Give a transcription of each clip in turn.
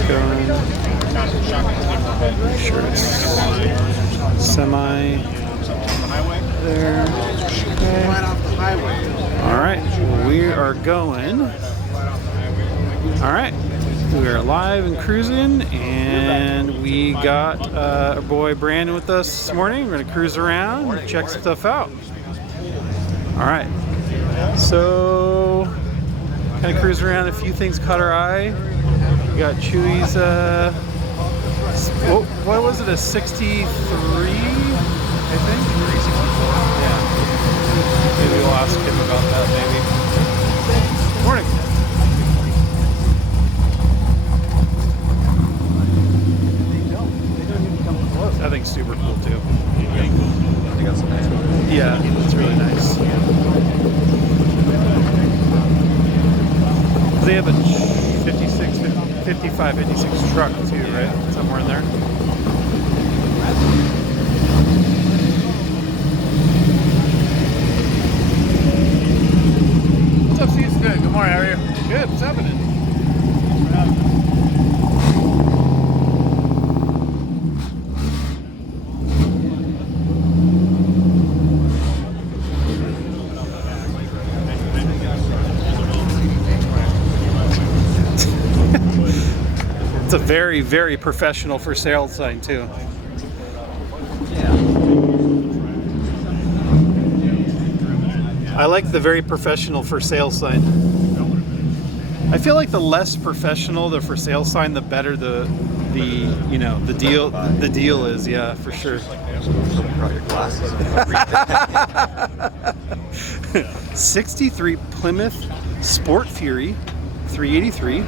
It's going. Make sure it's semi there. Okay. All right, we are going. All right, we are live and cruising, and we got our boy Brandon with us this morning. We're gonna cruise around and check some stuff out. All right, so kind of cruise around. A few things caught our eye. We got Chewy's. What was it? A 63, I think. Yeah. Maybe we'll ask him about that. Maybe. Morning. I think super cool too. Yeah, it's really nice. They have a 55, 56 truck too, right? Somewhere in there. What's up, Steve? Good. Good morning. How are you? Good. What's happening? It's a very, very professional for sale sign too. I like the very professional for sale sign. I feel like the less professional the for sale sign, the better the deal is. Yeah, for sure. 63 Plymouth Sport Fury 383.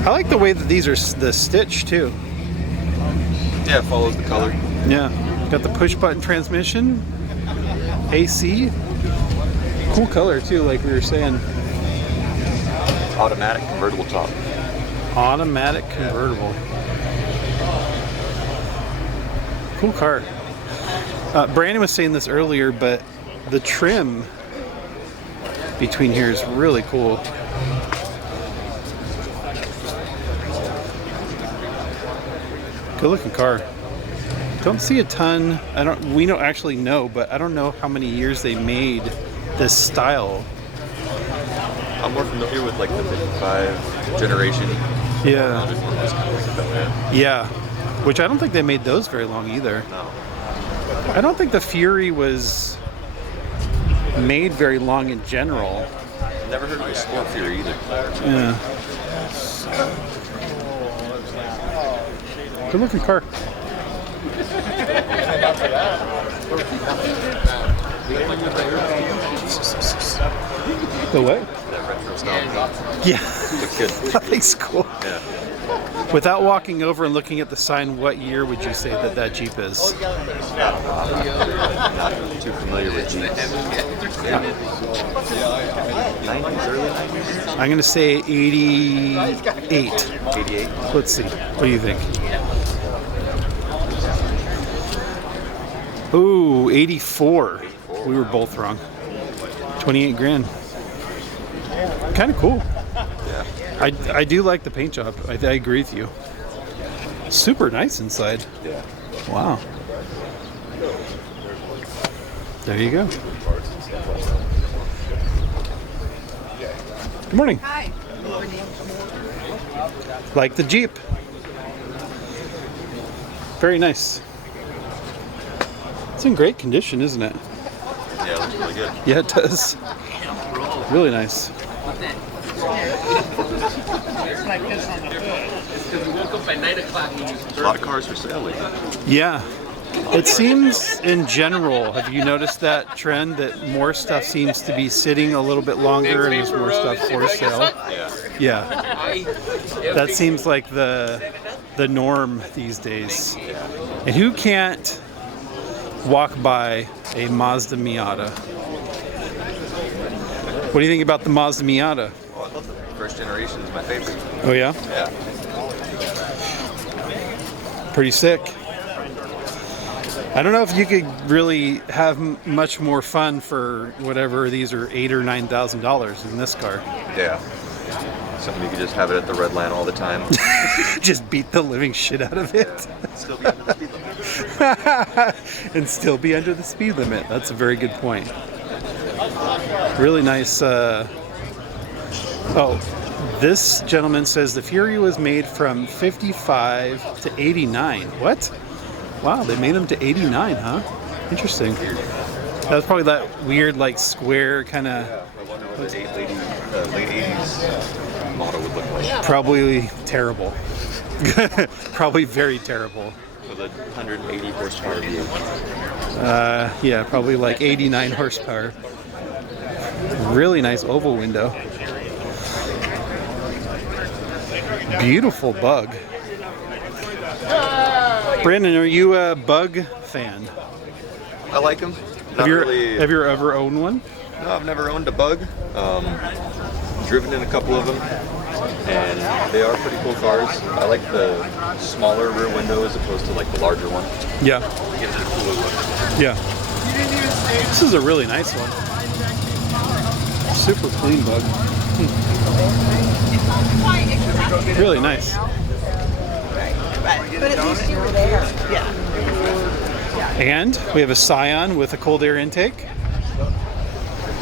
I like the way that these are the stitch too. Yeah, it follows the color. Yeah, got the push button transmission, AC, cool color too, like we were saying. Automatic convertible top. Automatic convertible. Cool car. Brandon was saying this earlier, but the trim between here is really cool. Good looking car. Don't see a ton. We don't actually know, but I don't know how many years they made this style. I'm more familiar with like the 55 generation. Yeah. Yeah. Which I don't think they made those very long either. No. I don't think the Fury was made very long in general. Never heard of a Sport Fury either. Yeah. Good looking car. The what? Yeah. Looks good. That thing's cool. Yeah. Without walking over and looking at the sign, what year would you say that Jeep is? Not too familiar with Jeeps. 90s, early 90s? I'm going to say 88. 88. Let's see. What do you think? Ooh, 84. We were both wrong. 28 grand. Kind of cool. Yeah. I do like the paint job. I agree with you. Super nice inside. Yeah. Wow. There you go. Good morning. Hi. Good morning. Like the Jeep. Very nice. It's in great condition, isn't it? Yeah, it looks really good. Yeah, it does. Really nice. A lot of cars for sale lately. Yeah. It seems in general, have you noticed that trend that more stuff seems to be sitting a little bit longer and there's more stuff for sale? Yeah. Yeah. That seems like the norm these days. And who can't walk by a Mazda Miata? What do you think about the Mazda Miata? Oh, I love the first generation. Is my favorite. Oh yeah? Yeah. Pretty sick. I don't know if you could really have much more fun for whatever these are $8,000 or $9,000 in this car. Yeah. Something you could just have it at the red line all the time. Just beat the living shit out of it. Still be under the speed limit. And still be under the speed limit. That's a very good point. Really nice. Oh, this gentleman says the Fury was made from 55 to 89. What? Wow, they made them to 89, huh? Interesting. That was probably that weird, like, square kind of. I wonder what the late 80s model would look like. Probably terrible. Probably very terrible. With a 180 horsepower V8. Yeah, probably like 89 horsepower. Really nice oval window. Beautiful bug. Brandon, are you a bug fan? I like them. Have you ever owned one? No, I've never owned a bug. Driven in a couple of them, and they are pretty cool cars. I like the smaller rear window as opposed to like the larger one. Yeah. It gives it a cooler look. Yeah. This is a really nice one. Super clean bug. Really nice. But at least you were there. Yeah. And we have a Scion with a cold air intake.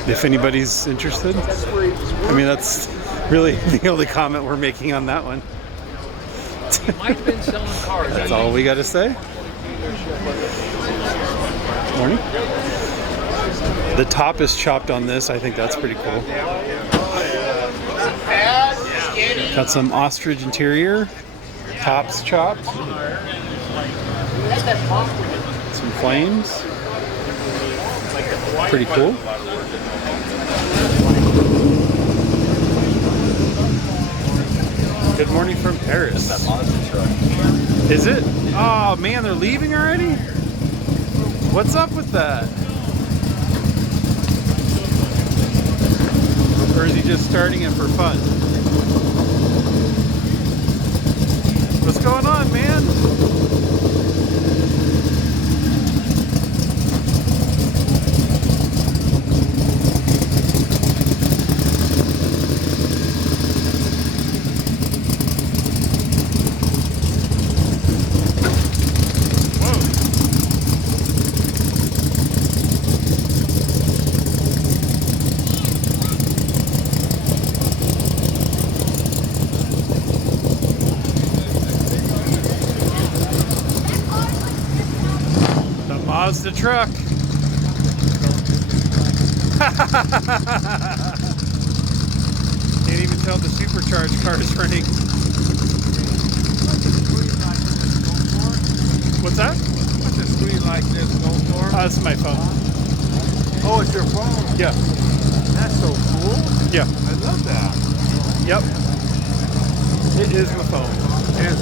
If anybody's interested. I mean, that's really the only comment we're making on that one. Might have been selling cars. That's all we got to say. Morning. The top is chopped on this. I think that's pretty cool. Got some ostrich interior. Tops chopped. Some flames. Pretty cool. Good morning from Paris. That monster truck. Is it? Oh man, they're leaving already? What's up with that? Or is he just starting it for fun? What's going on, man? Mazda truck. Can't even tell the supercharged car is running. What's that? What's a screen like this go for? That's my phone. Oh, it's your phone. Yeah. That's so cool. Yeah. I love that. Yep. It is my phone. Is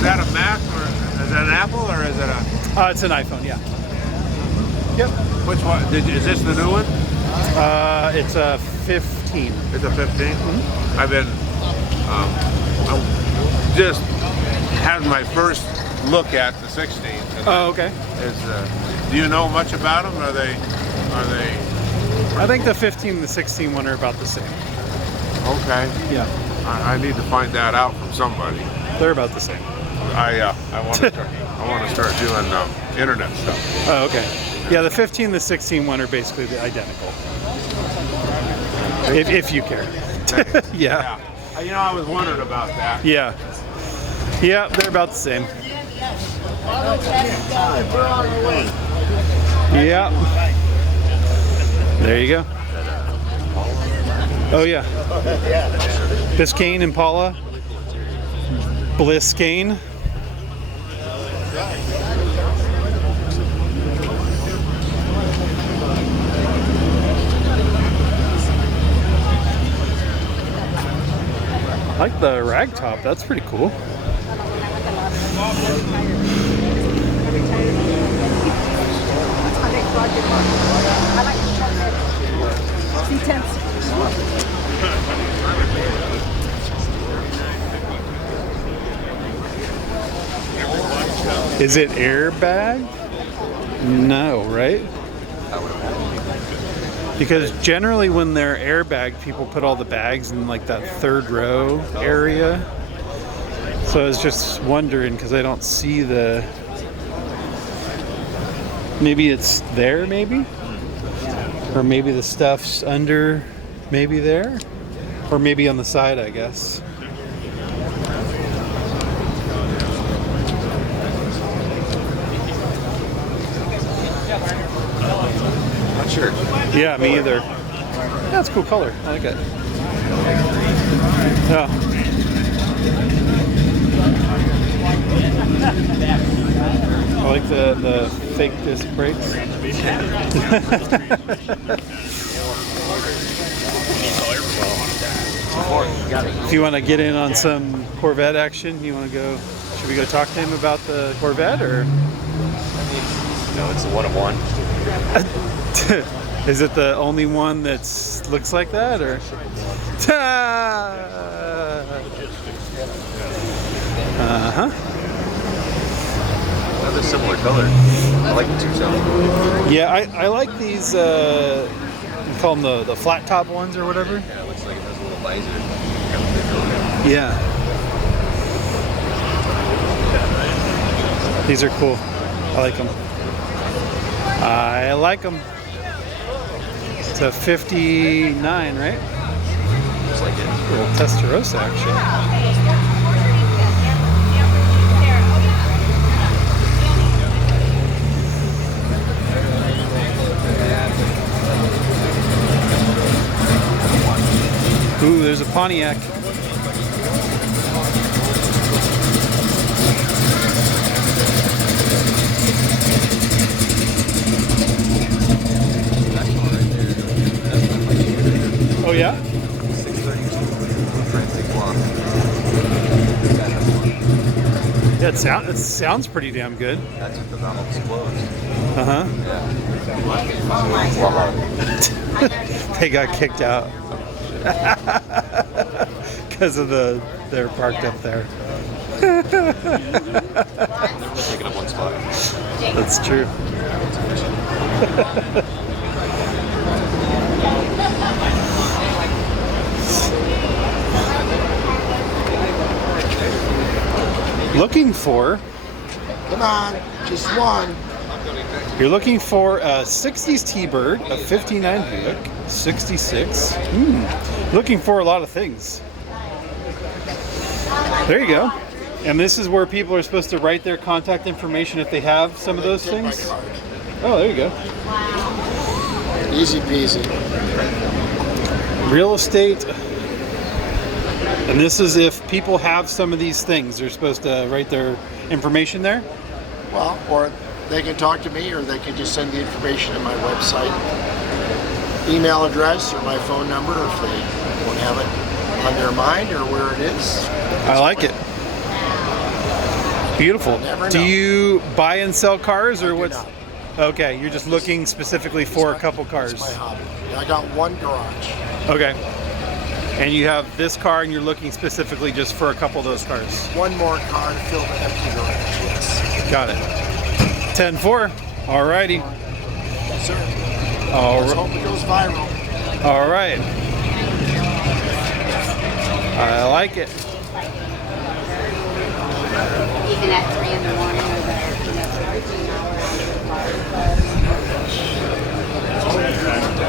that a Mac or is that an Apple or is it a? It's an iPhone. Yeah. Yep. Which one? Is this the new one? It's a 15. It's a 15. Mm-hmm. I've been I just had my first look at the 16. Oh, okay. Do you know much about them? Are they? I think the 15 and the 16 one are about the same. Okay. Yeah. I need to find that out from somebody. They're about the same. I want to start doing internet stuff. Oh, okay. Yeah, the 15 and the 16 one are basically identical. If you care. Yeah. You know, I was wondering about that. Yeah. Yeah, they're about the same. Yeah. There you go. Oh yeah. Biscayne Impala. Biscayne. I like the rag top. That's pretty cool. Is it airbag? No, right? Because generally when they're airbagged, people put all the bags in like that third row area. So I was just wondering because I don't see the... Maybe it's there, maybe? Or maybe the stuff's under, maybe there? Or maybe on the side, I guess. Not sure. Yeah, me either. That's a cool color. I like it. Yeah. I like the fake disc brakes. If you want to get in on some Corvette action, you want to go, should we go talk to him about the Corvette, or? No, it's a one-of-one. Is it the only one that looks like that, or? Uh-huh. Another similar color. I like the two-tone. Yeah, I like these, you call them the flat top ones or whatever. Yeah, it looks like it has a little visor. Yeah. These are cool. I like them. I like them. It's a 59, right? Looks like it. A little Testarossa action. Ooh, there's a Pontiac. Oh yeah? 632 frantic block. Yeah, it sounds pretty damn good. That's what the valves closed. Uh-huh. Yeah. They got kicked out. Because of they're parked up there. They're taking up one spot. That's true. Looking for... Come on, just one. You're looking for a 60s T-Bird, a 59 Buick, 66. Looking for a lot of things. There you go. And this is where people are supposed to write their contact information if they have some of those things? Oh, there you go. Easy peasy. Real estate. And this is if people have some of these things, they're supposed to write their information there? Well, or they can talk to me, or they can just send the information on my website, email address, or my phone number if they don't have it on their mind or where it is. I like it. Beautiful. Never Do know. you buy and sell cars, or I do what's? not. Okay, you're just looking specifically for a couple cars. It's my hobby. I got one garage. Okay. And you have this car, and you're looking specifically just for a couple of those cars. One more car to fill the empty garage, yes. Got it. 10-4. Alrighty. Yes, sir. All Let's right. hope it goes viral. All right. I like it. Even at 3 in the morning or the 13 hours.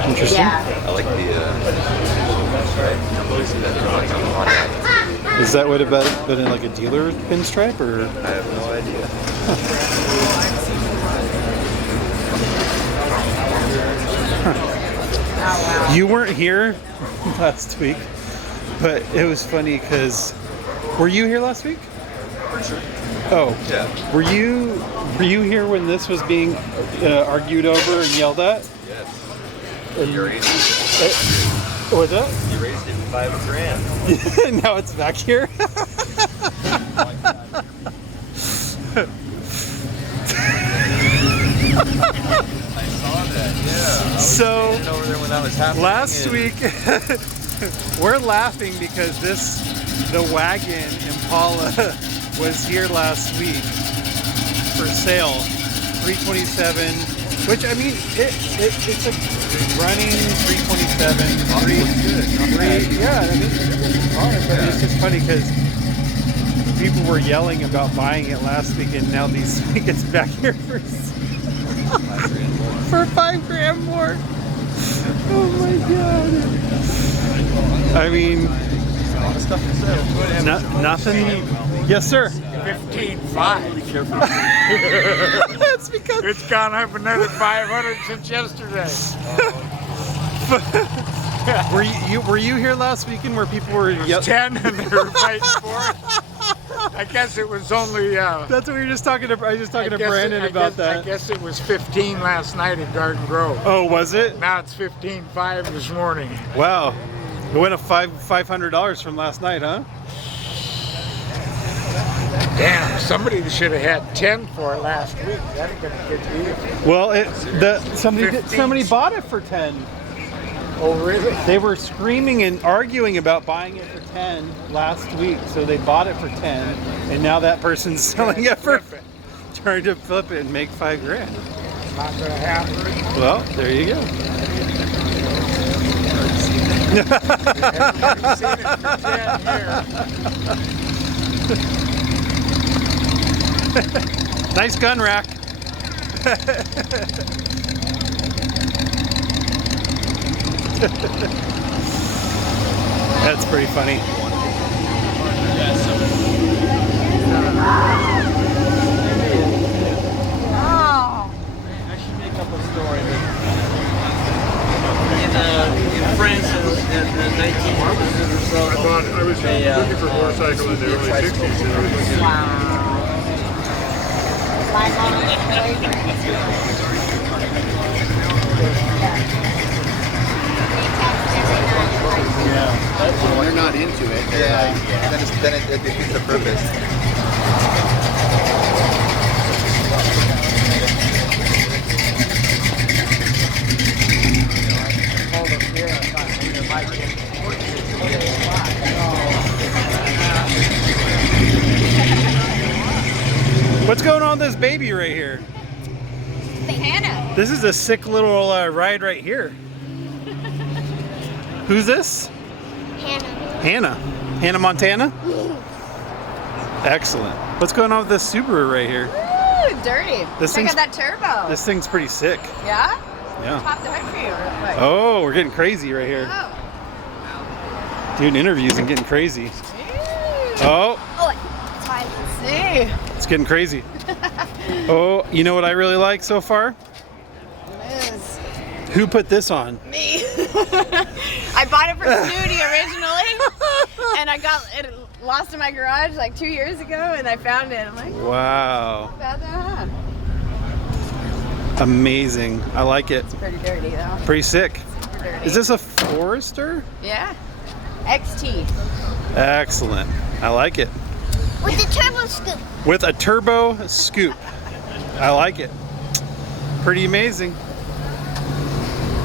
Interesting. Yeah. I like the, Is that what about been in like a dealer pinstripe, or? I have no idea. You weren't here last week, but it was funny because were you here last week? For sure. Oh, Yeah. Were you here when this was being argued over and yelled at? Yes. And You raised what's that? You raised it $5,000. Now it's back here. I saw that. Yeah. I was So standing over there when that was happening. last and week, we're laughing because the wagon Impala was here last week for sale. 327 Which I mean, it's like running 327. Yeah, I mean, it's fine, but it's just funny because people were yelling about buying it last week, and now these it's back here for for $5 more. Oh my god! I mean, nothing. Yes, sir. 15.5. That's because It's gone up another 500 since yesterday. were you here last weekend where people were yelling? 10 and they were fighting for it. I guess it was only. That's what we were just talking to. I was just talking to Brandon about that. I guess it was 15 last night at Garden Grove. Oh, was it? Now it's 15.5 this morning. Wow, it went up $500 from last night, huh? Damn, somebody should have had 10 for it last week. That'd have been a good deal. Well, somebody bought it for 10. Oh, really? They were screaming and arguing about buying it for 10 last week, so they bought it for 10, and now that person's selling it for trying to flip it and make $5,000. Not gonna happen. Well, there you go. I've seen it for 10 years. Nice gun rack. That's pretty funny. I should make up a story. In France in the 1900s or so, I was looking for a motorcycle in the early 60s, and I was looking at My mom When they're not into it, then it defeats the purpose. What's going on with this baby right here? Hannah. This is a sick little ride right here. Who's this? Hannah. Hannah Montana? Excellent. What's going on with this Subaru right here? Ooh, dirty. Check out that turbo. This thing's pretty sick. Yeah? Yeah. Pop the hood for you real quick. Oh, we're getting crazy right here. Oh. Doing interviews and getting crazy. Oh, Oh, it's high. See? it's getting crazy. Oh, you know what I really like so far? Liz. Who put this on? Me. I bought it for Snooty originally, and I got it lost in my garage like 2 years ago, and I found it. I'm like, Wow. about that. Amazing. I like it. It's pretty dirty though. Pretty sick. Super dirty. Is this a Forester? Yeah. XT. Excellent. I like it. With the turbo scoop. With a turbo scoop. I like it. Pretty amazing.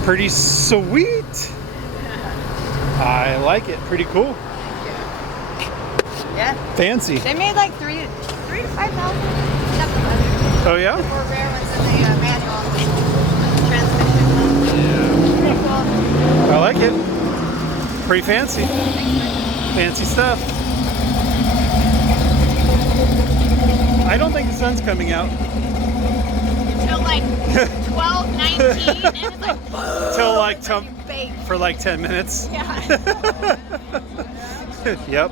Pretty sweet. I like it. Pretty cool. Yeah. Fancy. They made like 3,000 to 5,000. Oh yeah? The four rare ones in the manual transmission. Pretty cool. I like it. Pretty fancy. Fancy stuff. I don't think the sun's coming out. Until like 12, 19, and it's like, Till like baked. for like 10 minutes. Yeah. Yep.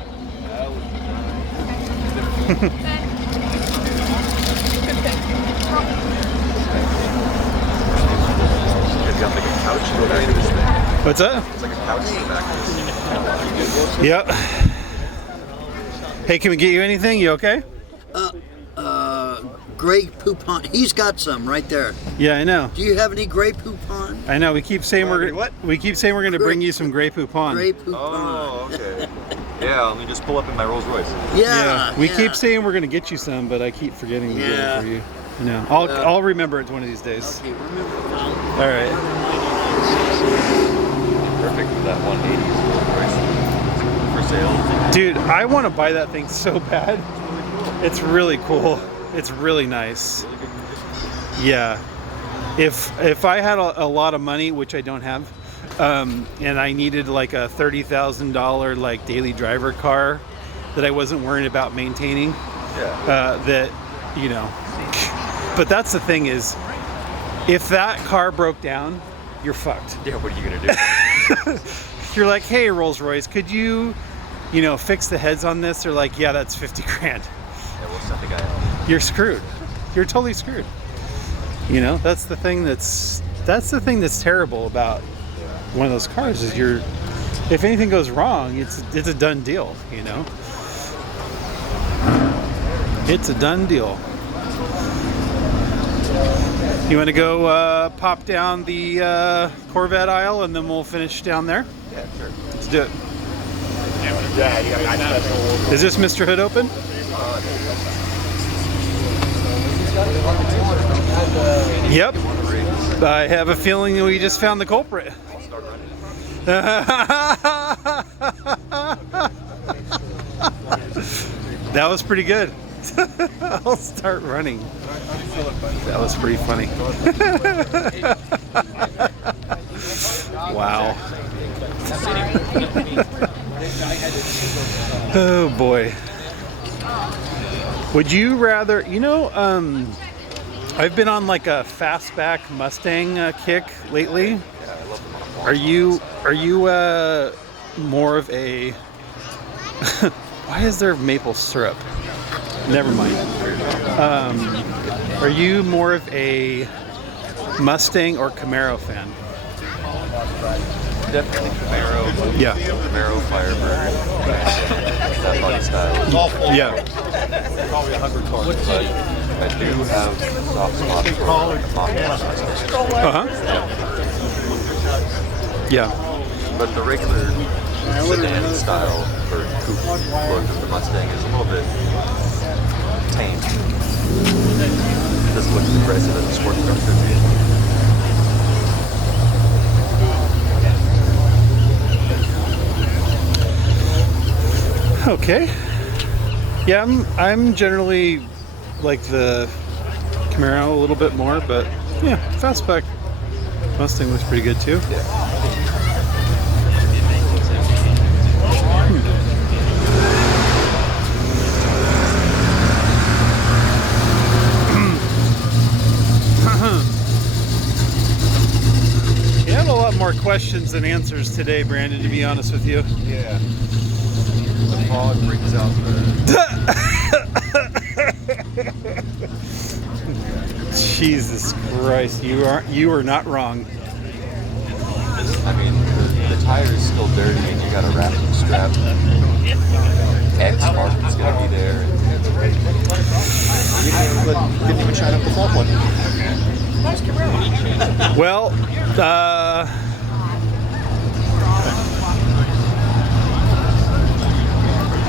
It's got like a couch in the back of this thing. What's that? It's like a couch in the back of this thing. Yep. Hey, can we get you anything? You okay? Gray poupon. He's got some right there. Yeah, I know. Do you have any gray poupon? I know. We keep saying we're What? we keep saying we're going to bring you some Grey Poupon. Gray poupon. Oh, okay. Yeah, let me just pull up in my Rolls Royce. Yeah. We keep saying we're going to get you some, but I keep forgetting to get Yeah. it for you. No, I'll remember it one of these days. Okay, remember. All right. Perfect for that 180s for sale. Dude, I want to buy that thing so bad. It's really cool. It's really nice. Yeah. if I had a lot of money, which I don't have, and I needed like a $30,000 like daily driver car that I wasn't worrying about maintaining, that, you know, but that's the thing is, if that car broke down, you're fucked. Yeah, what are you gonna do? You're like, hey, Rolls Royce, could you know, fix the heads on this? They're like, yeah, that's 50 grand. Yeah, we'll send the guy out. You're screwed. You're totally screwed. You know, that's the thing that's terrible about one of those cars is if anything goes wrong, it's a done deal, you know? It's a done deal. You want to go pop down the Corvette aisle and then we'll finish down there? Yeah, sure. Let's do it. Yeah, you got a nice special. Is this Mr. Hood open? Yep. I have a feeling we just found the culprit. That was pretty good. I'll start running. That was pretty funny. Wow. Oh boy. Would you rather, you know, I've been on like a fastback Mustang kick lately. Are you more of a why is there maple syrup? Never mind. Are you more of a Mustang or Camaro fan? Definitely Camaro. Yeah. Camaro, Firebird, that body style. Yeah. But I do have soft spots for Uh-huh. Yeah. But the regular sedan style or coupe look of the Mustang is a little bit tame. It doesn't look as aggressive as a sports car should be. Okay. Yeah, I'm generally like the Camaro a little bit more, but yeah, fastback Mustang looks pretty good too. You have a lot more questions than answers today, Brandon, to be honest with you. Yeah. The fog brings out Jesus Christ, you are not wrong. I mean, the tire is still dirty and you got a wrapping strap. X mark is gonna be there. Didn't even shine up the front one. Well,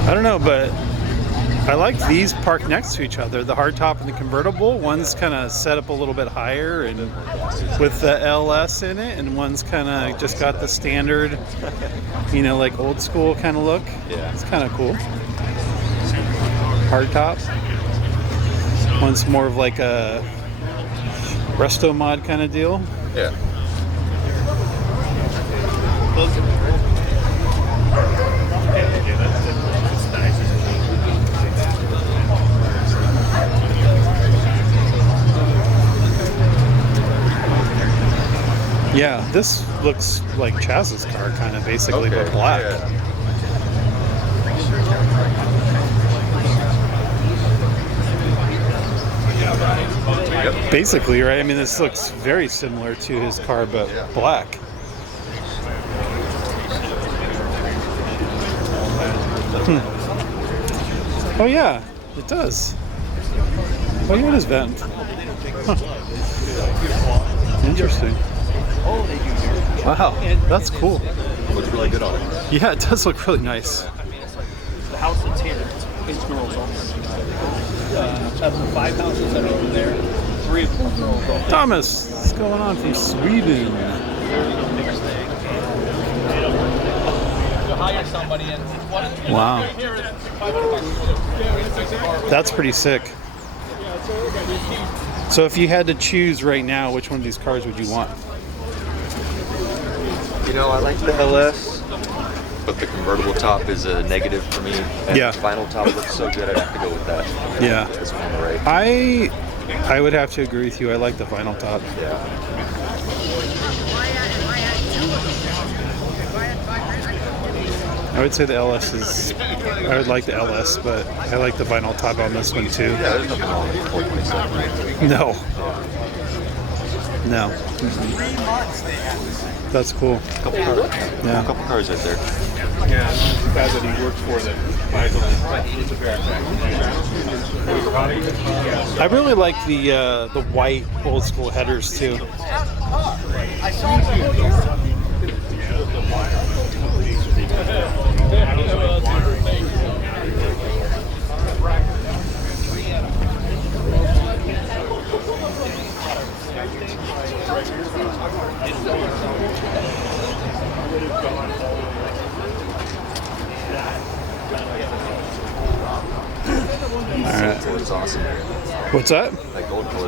I don't know, but I like these parked next to each other. The hardtop and the convertible. One's kind of set up a little bit higher and with the LS in it, and one's kind of just got the standard, you know, like old school kind of look. Yeah. It's kind of cool. Hardtop. One's more of like a resto mod kind of deal. Yeah. Yeah, this looks like Chaz's car, kind of basically, but black. Yeah. Yep. Basically, right? I mean, this looks very similar to his car, but black. Oh yeah, it does. Oh yeah, it is vent. Huh. Interesting. Wow, that's cool. Looks really good on it. Yeah, it does look really nice. The house that's here is girls only. Of the 5 houses that are over there, 3 of them are girls only. Thomas, what's going on from Sweden? You hire somebody and Wow. That's pretty sick. So if you had to choose right now, which one of these cars would you want? You know, I like the LS, but the convertible top is a negative for me. And Yeah. the vinyl top looks so good, I'd have to go with that. Yeah. This one on the right. I would have to agree with you. I like the vinyl top. Yeah. I would say the LS is. I would like the LS, but I like the vinyl top on this one too. Yeah, there's nothing wrong with the 427. No. No. That's cool. Couple cars. Yeah. Couple cars right there. Yeah, the guy that he works for that buys all these I really like the white old school headers too. All right. It's awesome. What's that? That gold color